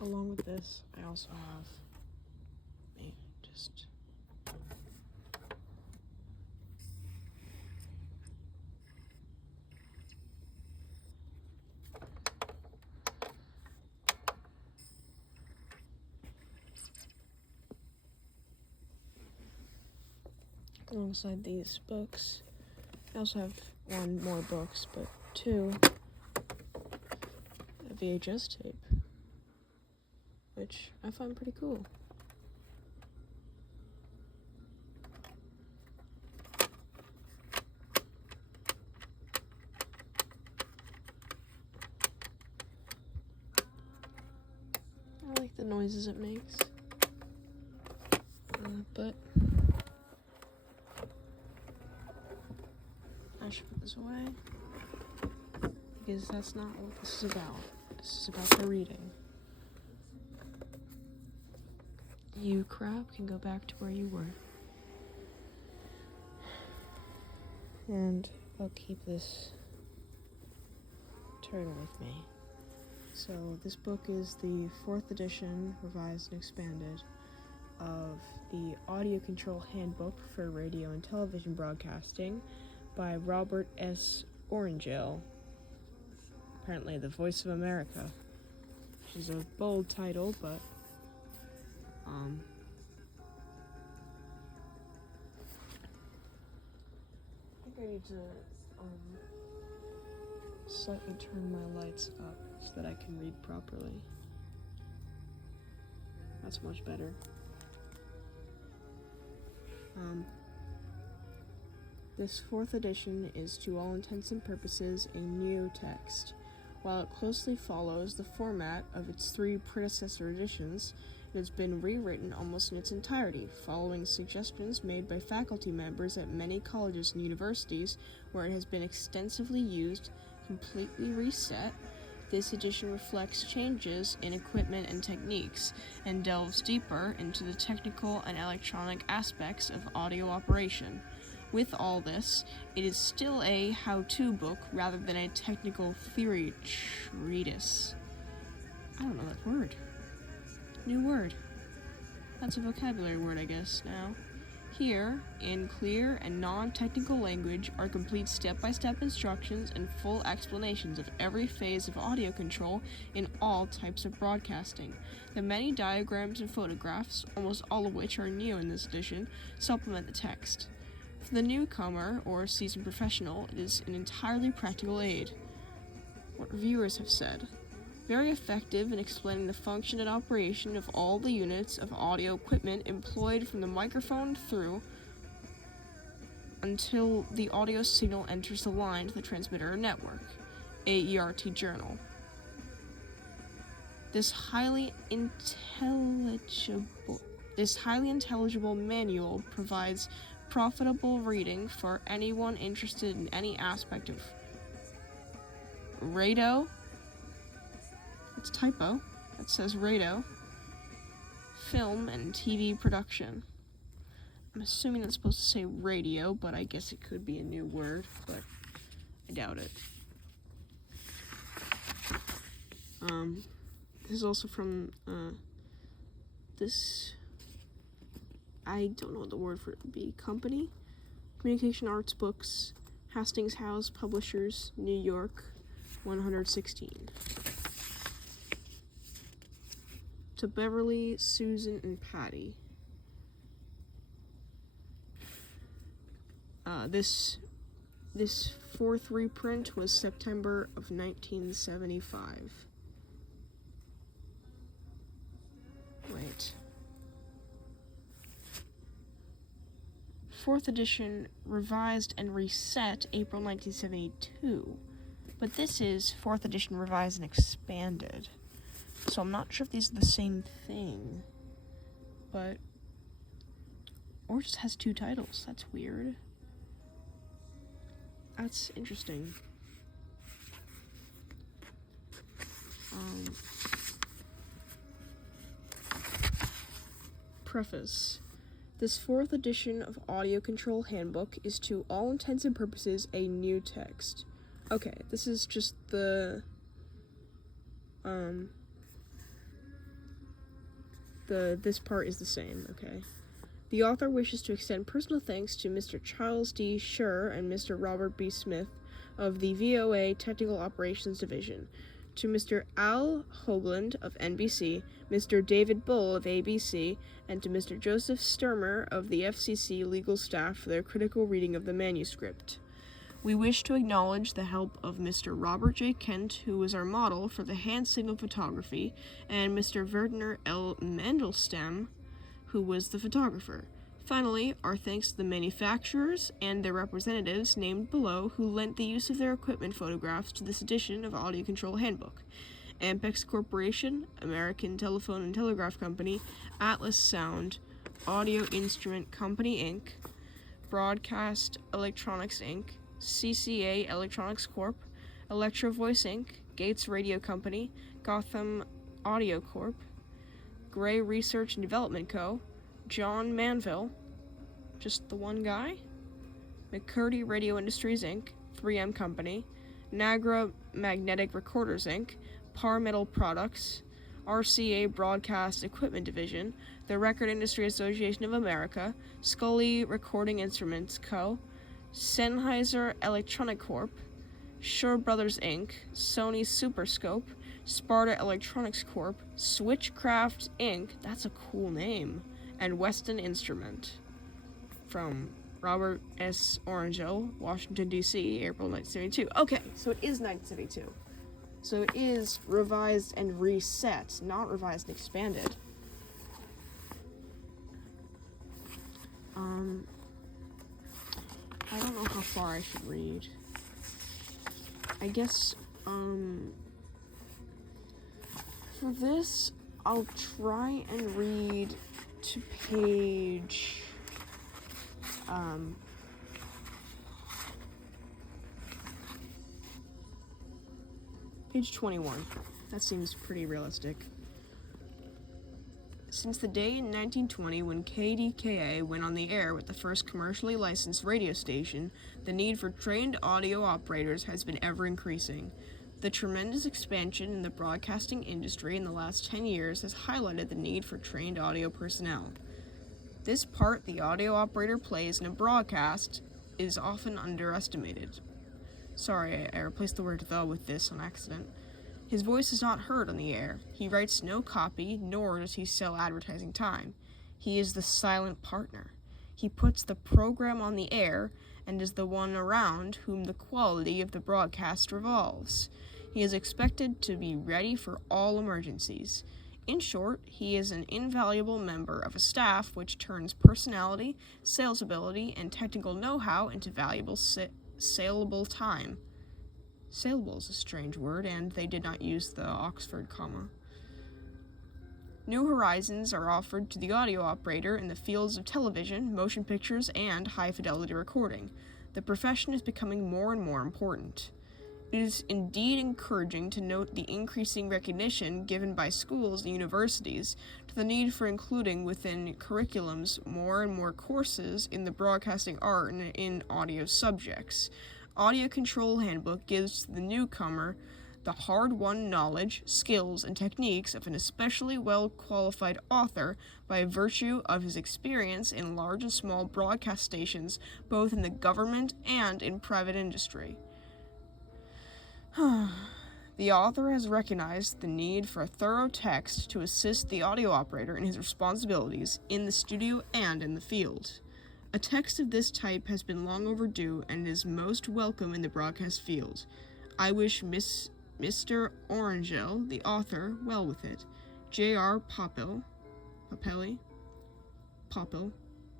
Along with this, I also have just alongside these books, I also have one more books, but two, a VHS tape, which I find pretty cool. I like the noises it makes, but I should put this away, because that's not what this is about. This is about the reading. You crap can go back to where you were. And I'll keep this turtle with me. So this book is the 4th edition, revised and expanded, of the Audio Control Handbook for Radio and Television Broadcasting by Robert S. Oringel, apparently the Voice of America, which is a bold title, but I think I need to slightly turn my lights up so that I can read properly. That's much better. This 4th edition is, to all intents and purposes, a new text. While it closely follows the format of its 3 predecessor editions, it has been rewritten almost in its entirety, following suggestions made by faculty members at many colleges and universities where it has been extensively used. Completely reset, this edition reflects changes in equipment and techniques, and delves deeper into the technical and electronic aspects of audio operation. With all this, it is still a how-to book rather than a technical theory treatise. I don't know that word. New word. That's a vocabulary word, I guess, now. Here, in clear and non-technical language, are complete step-by-step instructions and full explanations of every phase of audio control in all types of broadcasting. The many diagrams and photographs, almost all of which are new in this edition, supplement the text. For the newcomer or seasoned professional, it is an entirely practical aid. What reviewers have said. Very effective in explaining the function and operation of all the units of audio equipment employed from the microphone through until the audio signal enters the line to the transmitter or network. AERT Journal. This highly intelligible manual provides profitable reading for anyone interested in any aspect of radio. It's typo. It says radio, film, and TV production. I'm assuming that's supposed to say radio, but I guess it could be a new word, but I doubt it. This is also from, this, I don't know what the word for it would be, company? Communication Arts Books, Hastings House Publishers, New York, 116. To Beverly, Susan, and Patty. This 4th reprint was September of 1975. Wait. 4th edition revised and reset April 1972. But this is 4th edition revised and expanded. So I'm not sure if these are the same thing. But or it just has 2 titles. That's weird. That's interesting. Preface. This 4th edition of Audio Control Handbook is to all intents and purposes a new text. Okay, this is just the this part is the same, okay? The author wishes to extend personal thanks to Mr. Charles D. Scher and Mr. Robert B. Smith of the VOA Technical Operations Division, to Mr. Al Hoagland of NBC, Mr. David Bull of ABC, and to Mr. Joseph Sturmer of the FCC legal staff for their critical reading of the manuscript. We wish to acknowledge the help of Mr. Robert J. Kent, who was our model for the hand signal photography, and Mr. Werner L. Mandelstam, who was the photographer. Finally, our thanks to the manufacturers and their representatives named below who lent the use of their equipment photographs to this edition of Audio Control Handbook. Ampex Corporation, American Telephone and Telegraph Company, Atlas Sound, Audio Instrument Company, Inc., Broadcast Electronics, Inc., CCA Electronics Corp., Electro Voice, Inc., Gates Radio Company, Gotham Audio Corp., Gray Research and Development Co., John Manville, just the one guy, McCurdy Radio Industries, Inc., 3M Company, Nagra Magnetic Recorders, Inc., Par Metal Products, RCA Broadcast Equipment Division, the Record Industry Association of America, Scully Recording Instruments Co., Sennheiser Electronic Corp., Shure Brothers, Inc., Sony Superscope, Sparta Electronics Corp., Switchcraft, Inc., that's a cool name, and Weston Instrument. From Robert S. Oringel, Washington, D.C., April 1972. Okay, so it is 1972. So it is revised and reset, not revised and expanded. I don't know how far I should read. I guess, for this, I'll try and read to page, page 21. That seems pretty realistic. Since the day in 1920 when KDKA went on the air with the first commercially licensed radio station, the need for trained audio operators has been ever increasing. The tremendous expansion in the broadcasting industry in the last 10 years has highlighted the need for trained audio personnel. This part the audio operator plays in a broadcast is often underestimated. Sorry, I replaced the word "the" with "this" on accident. His voice is not heard on the air. He writes no copy, nor does he sell advertising time. He is the silent partner. He puts the program on the air and is the one around whom the quality of the broadcast revolves. He is expected to be ready for all emergencies. In short, he is an invaluable member of a staff which turns personality, sales ability, and technical know-how into valuable saleable time. Saleable is a strange word, and they did not use the Oxford comma. New horizons are offered to the audio operator in the fields of television, motion pictures, and high-fidelity recording. The profession is becoming more and more important. It is indeed encouraging to note the increasing recognition given by schools and universities to the need for including within curriculums more and more courses in the broadcasting art and in audio subjects. Audio Control Handbook gives the newcomer the hard-won knowledge, skills, and techniques of an especially well-qualified author by virtue of his experience in large and small broadcast stations, both in the government and in private industry. The author has recognized the need for a thorough text to assist the audio operator in his responsibilities in the studio and in the field. A text of this type has been long overdue and is most welcome in the broadcast field. I wish Mr. Oringel, the author, well with it. J.R. Popel,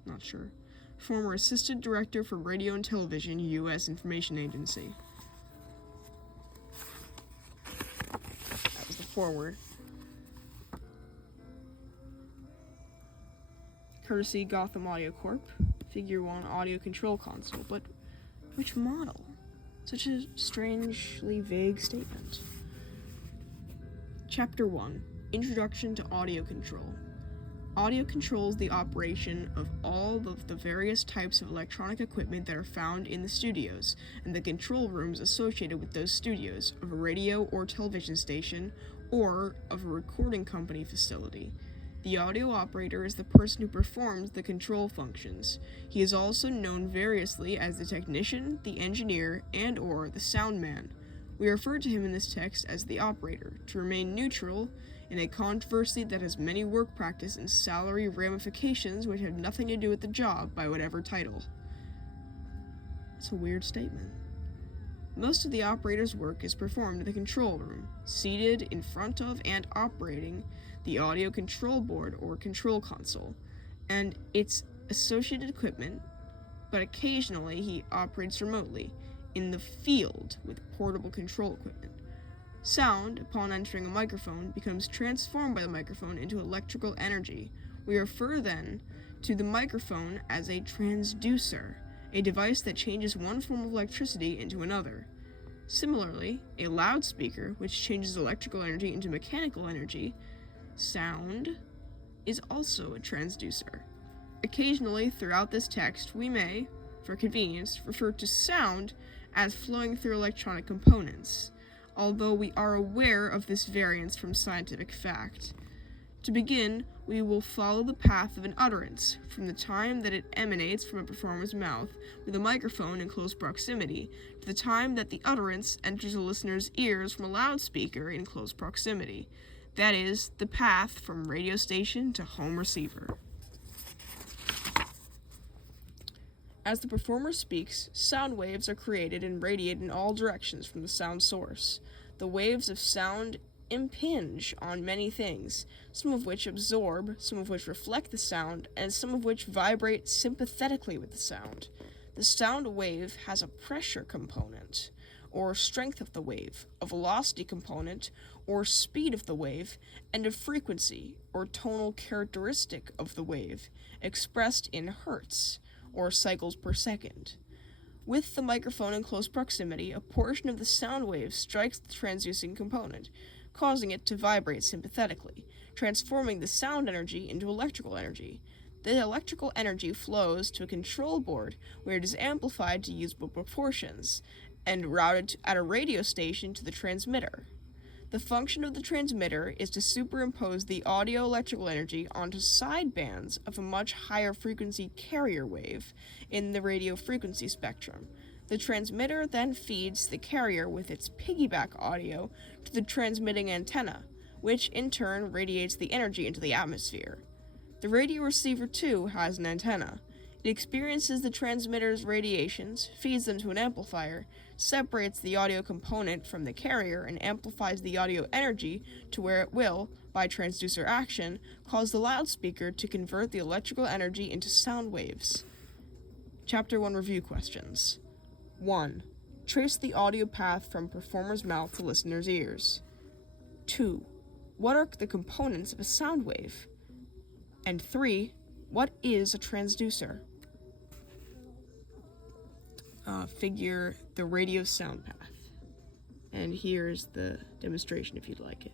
not sure. Former Assistant Director for Radio and Television, U.S. Information Agency. That was the foreword. Courtesy Gotham Audio Corp. Figure 1 audio control console, but which model? Such a strangely vague statement. Chapter 1. Introduction to Audio Control. Audio controls the operation of all of the various types of electronic equipment that are found in the studios, and the control rooms associated with those studios, of a radio or television station, or of a recording company facility. The audio operator is the person who performs the control functions. He is also known variously as the technician, the engineer, and/or the sound man. We refer to him in this text as the operator, to remain neutral in a controversy that has many work practice and salary ramifications which have nothing to do with the job by whatever title. That's a weird statement. Most of the operator's work is performed in the control room, seated in front of and operating the audio control board or control console, and its associated equipment, but occasionally he operates remotely, in the field with portable control equipment. Sound, upon entering a microphone, becomes transformed by the microphone into electrical energy. We refer then to the microphone as a transducer, a device that changes one form of electricity into another. Similarly, a loudspeaker, which changes electrical energy into mechanical energy, sound, is also a transducer. Occasionally, throughout this text, we may, for convenience, refer to sound as flowing through electronic components, although we are aware of this variance from scientific fact. To begin, we will follow the path of an utterance, from the time that it emanates from a performer's mouth with a microphone in close proximity, to the time that the utterance enters a listener's ears from a loudspeaker in close proximity. That is, the path from radio station to home receiver. As the performer speaks, sound waves are created and radiate in all directions from the sound source. The waves of sound impinge on many things, some of which absorb, some of which reflect the sound, and some of which vibrate sympathetically with the sound. The sound wave has a pressure component, or strength of the wave, a velocity component, or speed of the wave, and a frequency, or tonal characteristic of the wave, expressed in hertz, or cycles per second. With the microphone in close proximity, a portion of the sound wave strikes the transducing component, causing it to vibrate sympathetically, transforming the sound energy into electrical energy. The electrical energy flows to a control board where it is amplified to usable proportions and routed at a radio station to the transmitter. The function of the transmitter is to superimpose the audio electrical energy onto sidebands of a much higher frequency carrier wave in the radio frequency spectrum. The transmitter then feeds the carrier with its piggyback audio to the transmitting antenna, which in turn radiates the energy into the atmosphere. The radio receiver, too, has an antenna. It experiences the transmitter's radiations, feeds them to an amplifier, separates the audio component from the carrier, and amplifies the audio energy to where it will, by transducer action, cause the loudspeaker to convert the electrical energy into sound waves. Chapter 1 Review Questions. 1. Trace the audio path from performer's mouth to listener's ears. 2. What are the components of a sound wave? And 3. What is a transducer? Figure the radio sound path. And here's the demonstration if you'd like it.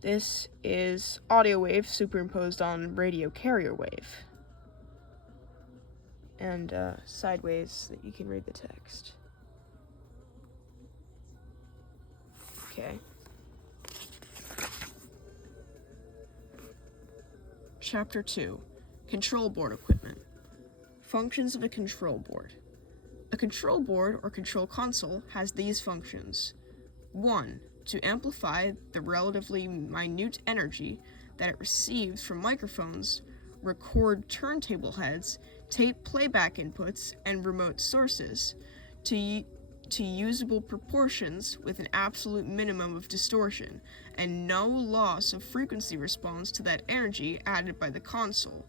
This is audio wave superimposed on radio carrier wave. And sideways that you can read the text. Okay. Chapter 2. Control board equipment. Functions of a control board. A control board or control console has these functions. 1. To amplify the relatively minute energy that it receives from microphones, record turntable heads, tape playback inputs, and remote sources to usable proportions with an absolute minimum of distortion and no loss of frequency response to that energy added by the console.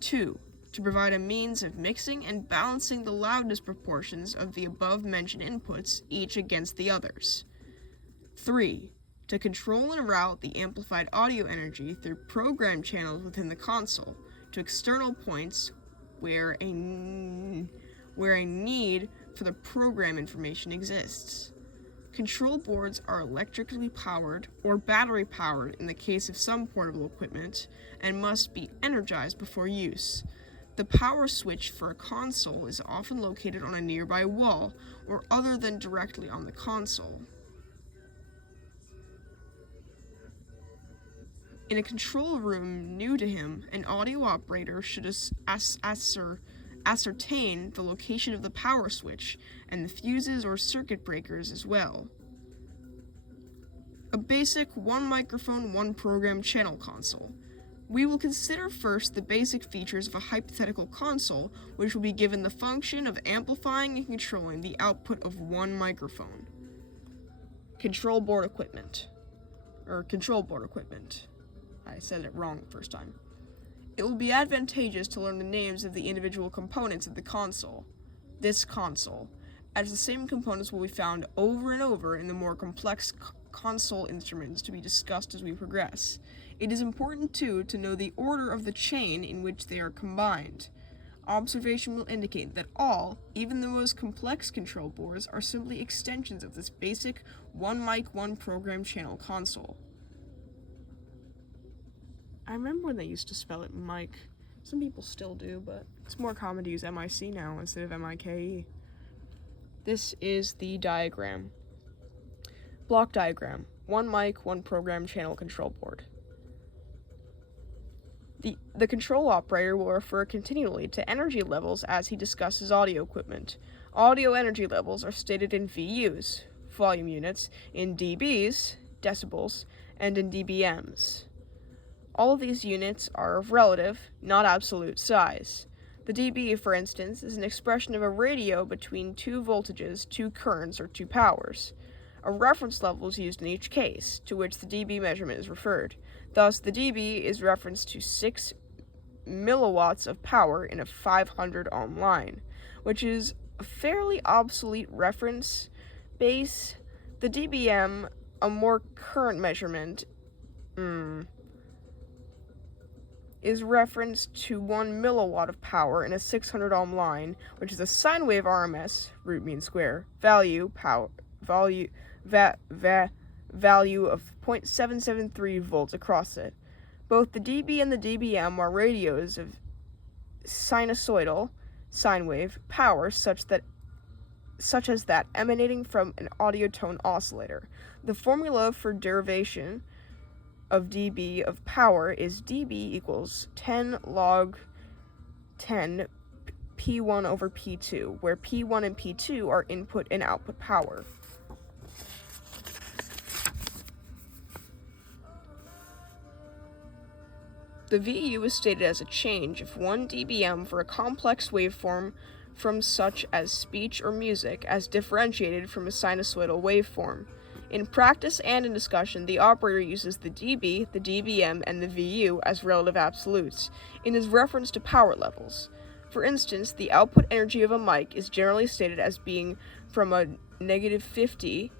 2. To provide a means of mixing and balancing the loudness proportions of the above-mentioned inputs, each against the others. 3. To control and route the amplified audio energy through program channels within the console to external points where a need for the program information exists. Control boards are electrically powered or battery powered in the case of some portable equipment and must be energized before use. The power switch for a console is often located on a nearby wall or other than directly on the console. In a control room new to him, an audio operator should ascertain the location of the power switch and the fuses or circuit breakers as well. A basic one microphone, one program channel console. We will consider first the basic features of a hypothetical console, which will be given the function of amplifying and controlling the output of one microphone. Control board equipment. I said it wrong the first time. It will be advantageous to learn the names of the individual components of the console. This console, as the same components will be found over and over in the more complex console instruments to be discussed as we progress. It is important, too, to know the order of the chain in which they are combined. Observation will indicate that all, even the most complex control boards, are simply extensions of this basic one mic, one program channel console. I remember when they used to spell it mic. Some people still do, but it's more common to use MIC now instead of MIKE. This is the diagram. Block diagram. One mic, one program channel control board. The control operator will refer continually to energy levels as he discusses audio equipment. Audio energy levels are stated in VUs, volume units, in dBs, decibels, and in dBms. All of these units are of relative, not absolute size. The dB, for instance, is an expression of a ratio between two voltages, two currents, or two powers. A reference level is used in each case, to which the dB measurement is referred. Thus, the dB is referenced to 6 milliwatts of power in a 500 ohm line, which is a fairly obsolete reference base. The dBm, a more current measurement, is referenced to 1 milliwatt of power in a 600 ohm line, which is a sine wave RMS, root mean square, value of 0.773 volts across it. Both the dB and the dBm are radios of sinusoidal, sine wave, power such as that emanating from an audio tone oscillator. The formula for derivation of dB of power is dB equals 10 log 10 P1 over P2, where P1 and P2 are input and output power. The VU is stated as a change of 1 dBm for a complex waveform from such as speech or music as differentiated from a sinusoidal waveform. In practice and in discussion, the operator uses the dB, the dBm, and the VU as relative absolutes in his reference to power levels. For instance, the output energy of a mic is generally stated as being from a negative 50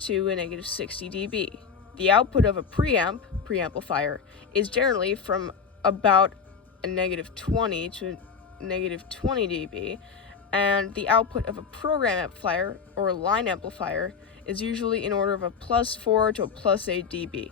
to a negative 60 dB. The output of a preamplifier, is generally from about a negative 20 to negative 20 dB, and the output of a program amplifier or line amplifier is usually in order of a plus 4 to a plus 8 dB.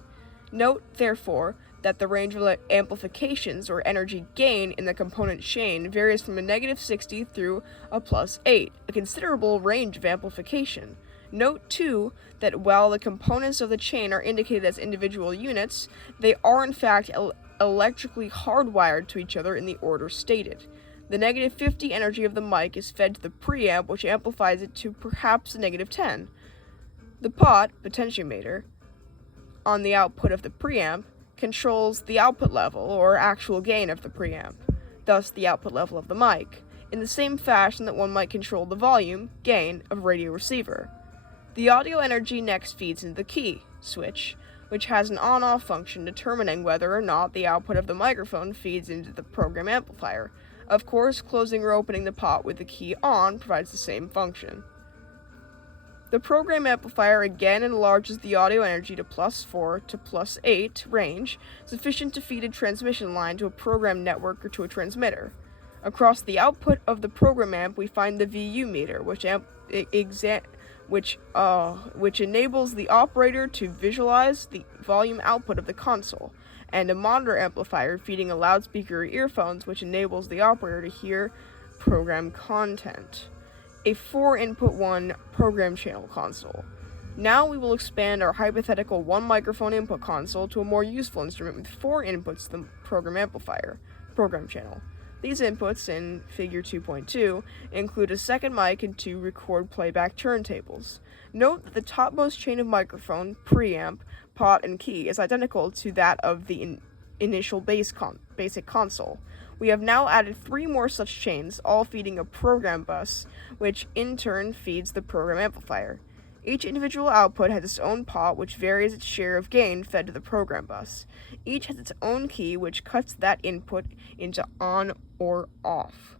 Note, therefore, that the range of amplifications or energy gain in the component chain varies from a negative 60 through a plus 8, a considerable range of amplification. Note, too, that while the components of the chain are indicated as individual units, they are in fact electrically hardwired to each other in the order stated. The negative 50 energy of the mic is fed to the preamp, which amplifies it to perhaps a negative 10. The pot, potentiometer, on the output of the preamp, controls the output level, or actual gain of the preamp, thus the output level of the mic, in the same fashion that one might control the volume, gain, of a radio receiver. The audio energy next feeds into the key switch, which has an on-off function determining whether or not the output of the microphone feeds into the program amplifier. Of course, closing or opening the pot with the key on provides the same function. The program amplifier again enlarges the audio energy to plus 4 to plus 8 range, sufficient to feed a transmission line to a program network or to a transmitter. Across the output of the program amp, we find the VU meter, which enables the operator to visualize the volume output of the console, and a monitor amplifier feeding a loudspeaker or earphones, which enables the operator to hear program content. A 4-input 1 program channel console. Now we will expand our hypothetical 1 microphone input console to a more useful instrument with 4 inputs to the program amplifier, program channel. These inputs, in figure 2.2, include a second mic and 2 record playback turntables. Note that the topmost chain of microphone, preamp, pot, and key is identical to that of the initial basic console. We have now added 3 more such chains, all feeding a program bus, which in turn feeds the program amplifier. Each individual output has its own pot, which varies its share of gain fed to the program bus. Each has its own key, which cuts that input into on or off.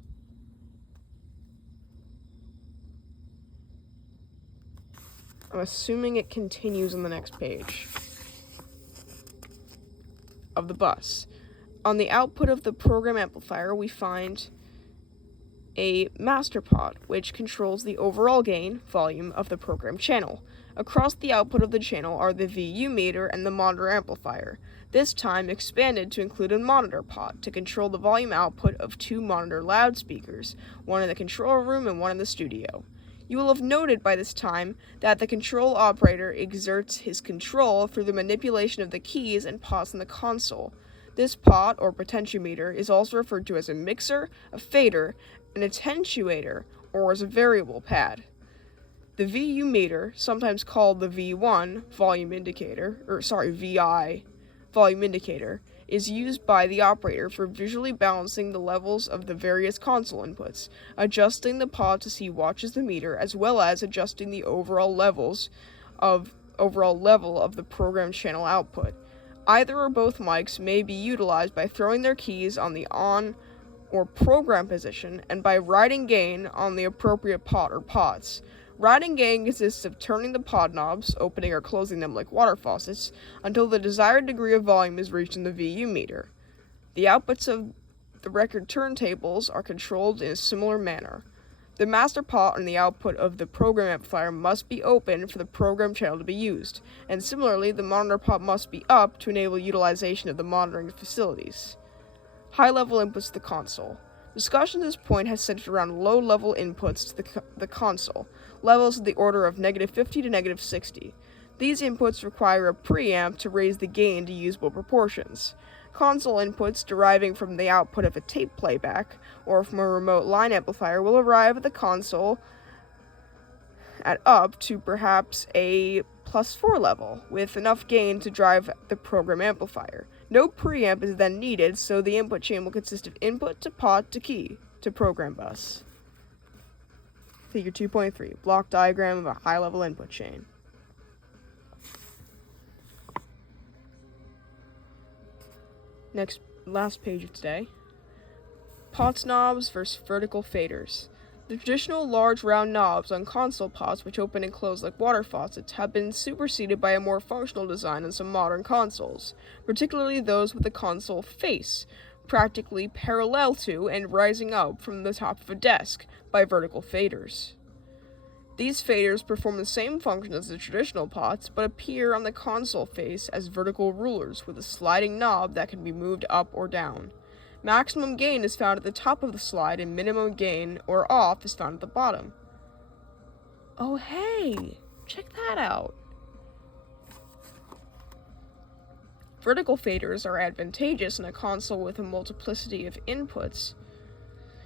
I'm assuming it continues on the next page of the bus. On the output of the program amplifier, we find a master pot, which controls the overall gain volume of the program channel. Across the output of the channel are the VU meter and the monitor amplifier, this time expanded to include a monitor pot to control the volume output of 2 monitor loudspeakers, one in the control room and one in the studio. You will have noted by this time that the control operator exerts his control through the manipulation of the keys and pots in the console. This pot, or potentiometer, is also referred to as a mixer, a fader, an attenuator, or as a variable pad. The VU meter, sometimes called the V1 VI volume indicator, is used by the operator for visually balancing the levels of the various console inputs, adjusting the pot as he watches the meter, as well as adjusting the overall level of the program channel output. Either or both mics may be utilized by throwing their keys on the on or program position and by riding gain on the appropriate pot or pots. Riding gain consists of turning the pod knobs, opening or closing them like water faucets, until the desired degree of volume is reached in the VU meter. The outputs of the record turntables are controlled in a similar manner. The master pot and the output of the program amplifier must be open for the program channel to be used, and similarly, the monitor pot must be up to enable utilization of the monitoring facilities. High-level inputs to the console. Discussion at this point has centered around low-level inputs to the console, levels of the order of -50 to -60. These inputs require a preamp to raise the gain to usable proportions. Console inputs deriving from the output of a tape playback or from a remote line amplifier will arrive at the console at up to perhaps a +4 level, with enough gain to drive the program amplifier. No preamp is then needed, so the input chain will consist of input to pot to key to program bus. Figure 2.3, block diagram of a high-level input chain. Last page of today. Pots knobs versus vertical faders. The traditional large round knobs on console pots, which open and close like water faucets, have been superseded by a more functional design on some modern consoles, particularly those with the console face, practically parallel to and rising up from the top of a desk, by vertical faders. These faders perform the same function as the traditional pots, but appear on the console face as vertical rulers with a sliding knob that can be moved up or down. Maximum gain is found at the top of the slide, and minimum gain, or off, is found at the bottom. Oh hey, check that out. Vertical faders are advantageous in a console with a multiplicity of inputs,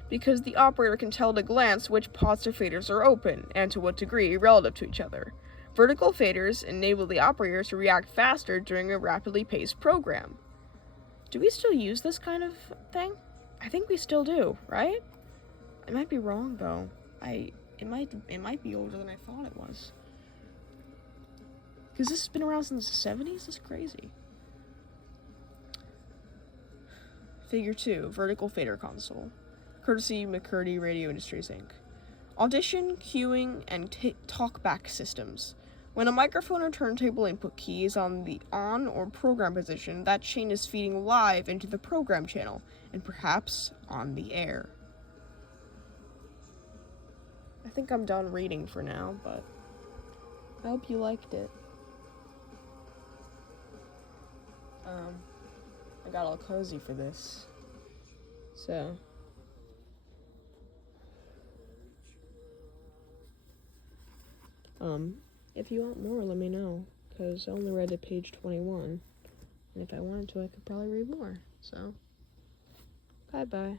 because the operator can tell at a glance which pots or faders are open, and to what degree relative to each other. Vertical faders enable the operator to react faster during a rapidly paced program. Do we still use this kind of thing? I think we still do, right? I might be wrong though. It might be older than I thought it was. Because this has been around since the 70s? That's crazy. Figure 2, vertical fader console. Courtesy McCurdy Radio Industries, Inc. Audition, queuing, and talkback systems. When a microphone or turntable input key is on the on or program position, that chain is feeding live into the program channel, and perhaps on the air. I think I'm done reading for now, but I hope you liked it. I got all cozy for this. So If you want more, let me know, because I only read to page 21, and if I wanted to, I could probably read more. So, bye-bye.